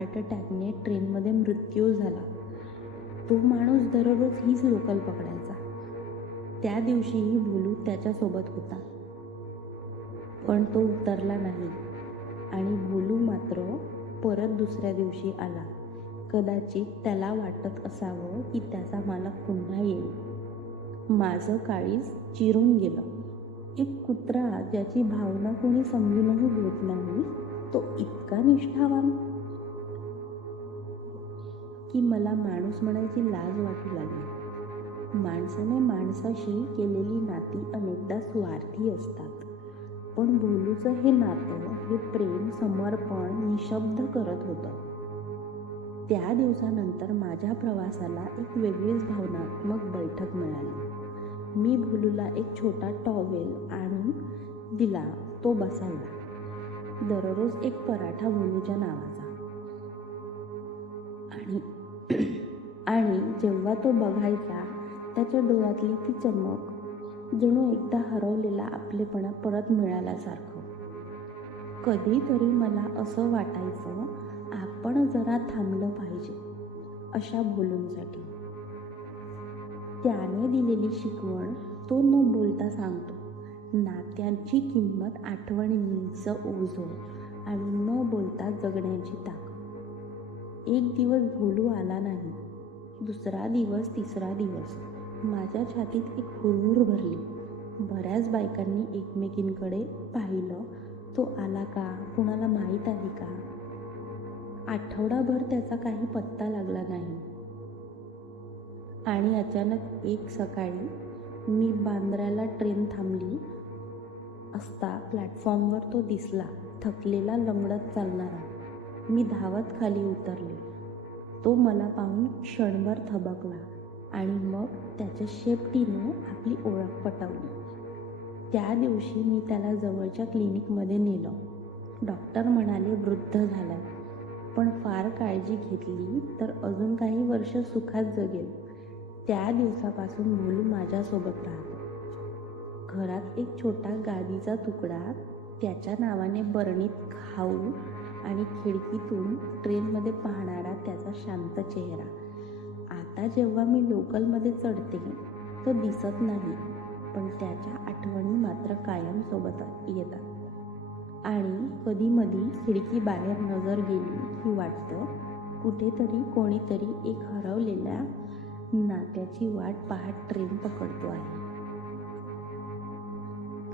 Heart अटॅकने ट्रेनमध्ये मृत्यू झाला. तो माणूस दररोज हीच लोकल पकडायचा. त्या दिवशीही भोलू त्याच्यासोबत होता, पण तो उतरला नाही आणि भोलू मात्र परत दुसऱ्या दिवशी आला. कदाचित त्याला वाटत असावं की त्याचा मालक पुन्हा येईल. माझं काळीज चिरून गेलं. एक कुत्रा ज्याची भावना कोणी समजूनही घेत नाही, तो इतका निष्ठावान की मला माणूस म्हणायची लाज वाटू लागली. माणसाने माणसाशी केलेली नाती अनेकदा स्वार्थी असतात, पण भोलूचं हे नातं, हे प्रेम, समर्पण निशब्द करत होतं. त्या दिवसानंतर माझ्या प्रवासाला एक वेगळीच भावनात्मक बैठक मिळाली. मी भोलूला एक छोटा टॉवेल आणि दिला. तो बसावला. दररोज एक पराठा भोलूच्या नावाचा. आणि जेव्हा तो बघायचा, त्याच्या डोळ्यातली ती चमक जणू एकदा हरवलेला आपलेपणा परत मिळाल्यासारखं. कधीतरी मला असं वाटायचं, आपण जरा थांबलं पाहिजे अशा भोलूंसाठी. त्याने दिलेली शिकवण तो न बोलता सांगतो. नात्यांची किंमत, आठवणींचं ओझं आणि न बोलता जगण्याची ताकद. एक दिवस भोलू आला नाही. दुसरा दिवस, तिसरा दिवस. माझ्या छातीत एक हुरहुर भरली. बऱ्याच बायकांनी एकमेकींकडे पाहिलं. तो आला का? कुणाला माहीत आहे का? आठवडाभर त्याचा काही पत्ता लागला नाही. आणि अचानक एक सकाळी मी बांद्र्याला ट्रेन थांबली असता प्लॅटफॉर्मवर तो दिसला, थकलेला, लंगडत चालणारा. मी धावत खाली उतरले. तो मला पाहून क्षणभर थबकला आणि मग त्याच्या शेपटीने आपली ओळख पटवली. त्या दिवशी मी त्याला जवळच्या क्लिनिकमध्ये नेलं. डॉक्टर म्हणाले वृद्ध झालाय, पण फार काळजी घेतली तर अजून काही वर्ष सुखात जगेल. त्या दिवसापासून भोलू माझ्यासोबत राहतो. घरात एक छोटा गादीचा तुकडा, त्याच्या नावाने बरणीत खाऊ आणि खिडकीतून ट्रेनमध्ये पाहणारा त्याचा शांत चेहरा. आता जेव्हा मी लोकलमध्ये चढते, तो दिसत नाही, पण त्याच्या आठवणी मात्र कायम सोबत येतात. आणि कधीमधी खिडकीबाहेर नजर गेली की वाटतं, कुठेतरी कोणीतरी एक हरवलेल्या नात्याची वाट पाहत ट्रेन पकडतो आहे.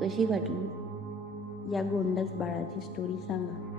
कशी वाटली या गोंडस बाळाची स्टोरी सांगा.